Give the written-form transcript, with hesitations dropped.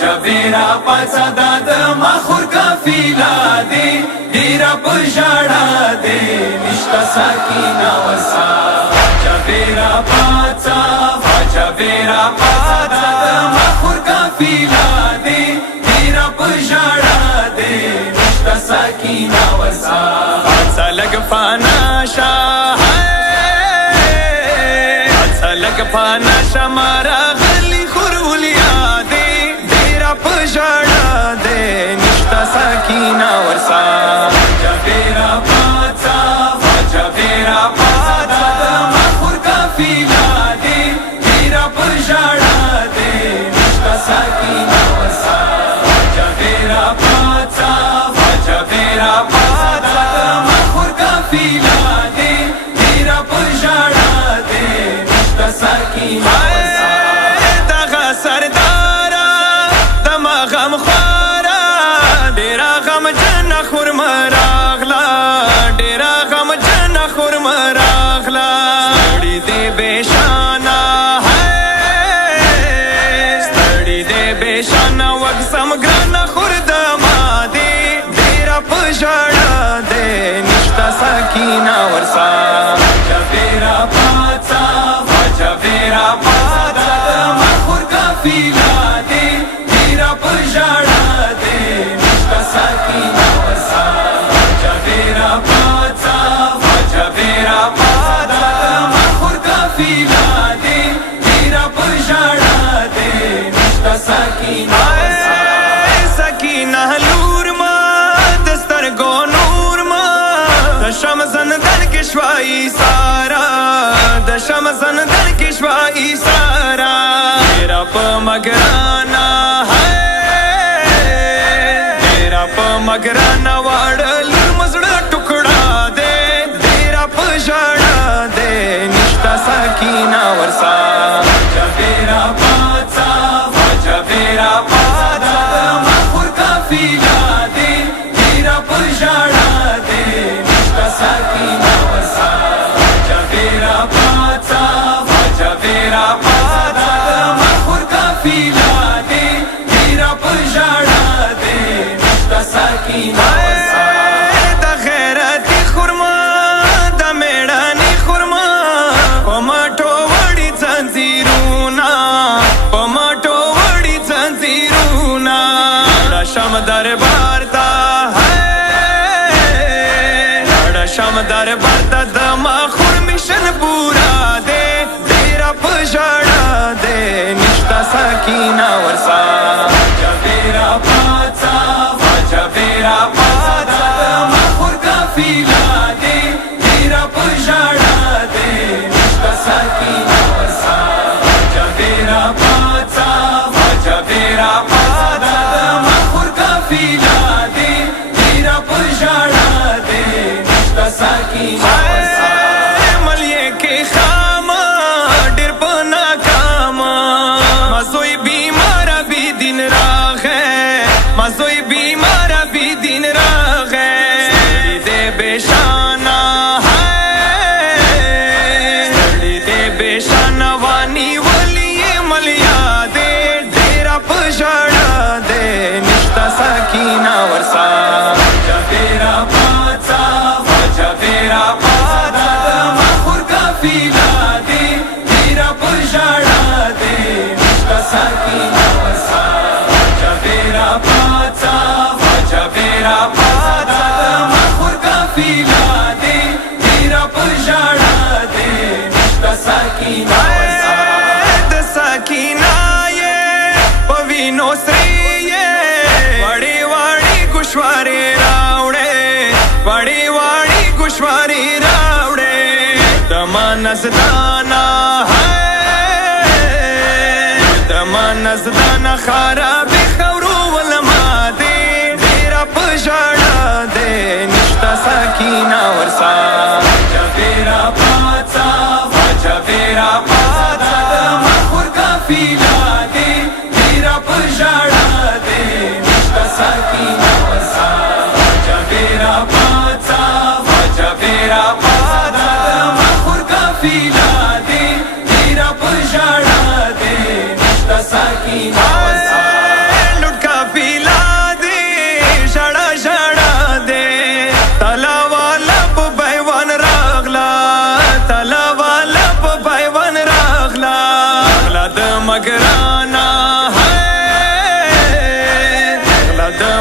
جبیرا پاڅه د مخور کافیلا دی ډیره په ژړا دی نشته سکینه ورسا جبیرا پاڅه جبیرا پاڅه د مخور کافیلا دی ډیره په ژړا دی نشته سکینه ورسا پاڅه لګ فانا شاه پاڅه لګ فانا شمارا سکینہ ورسا جبیرا پاڅه جبیرا پاڅه د مخور کافیلا دی ډیره په ژړا دی نشته سکینه ورسا جبیرا پاڅه جبیرا پاڅه د مخور کافیلا دی ډیره په ژړا دی نشته سکینه ورسا دغه سردارا دما غم سکینہ ورسا جبیرا پاڅه جبیرا پاڅه د مخور کافیلا دی ډیره په ژړا دی نشته سکینه ورسا جبیرا پاڅه جبیرا پاڅه د مخور کافیلا دی ډیره په ژړا دی نشته سکینه ورسا سکینه لور ما دسترګو شمزن در کشوائی سارا د شمزن در کشوائی سارا تیرا پا مگرانا ہے تیرا پا مگرانا واڑل مزڑ ٹکڑا دے تیرا پا ژڑا دے نشتا سکینہ ورسا جبیرا پاڅه جبیرا پاڅه د مخور کافیلا دی ډیره په ژړا دی سکینہ ورسا جبیرا پاڅه جبیرا پاڅه د مخور کافیلا دی ډیره په ژړا دی نشته سکینہ ورسا د غیرت خرما د میړانې خرما په مټو وړي ځنځیرونه په مټو وړي ځنځیرونه راشم دربار ته شام دربار ته د مخور میشن پورا دی ډیره په ژړا دی نشته سکینه ورسا جبیرا پاڅه جبیرا پاڅه د مخور کافیلا دی ډیره په ژړا دی نشته سکینه ورسا جبیرا پاڅه جبیرا پاڅه د مخور کافیلا دی ډیره په ژړا دی سکینہ ورسا ملیے کے خاما ډیر په ناکاما مزوی بیمار بی دین راغ ہے مزوی بیمار بی دین راغ ہے دے بشانہ ہے دے بشانہ وانی ولی ملیا دے ډیره په ژړا دے نشته سکینہ ورسا جبیرا پاڅه جبیرا پاڅه د مخور کافیلا دی ډیره په ژړا دی نشته سکینه ورسا جبیرا پاڅه جبیرا پاڅه د مخور کافیلا دی ډیره په ژړا دی نشته سکینه ورسا د سکینه یې په وینو سرې یې وړې وړې ګوشوارې راوړې وړې گوشواری راوڑے دمانزدانا ہے دمانزدانا خرابی خورو والما دے ډیره په ژړا دے نشته سکینہ ورسا جبیرا پاڅه جبیرا پاڅه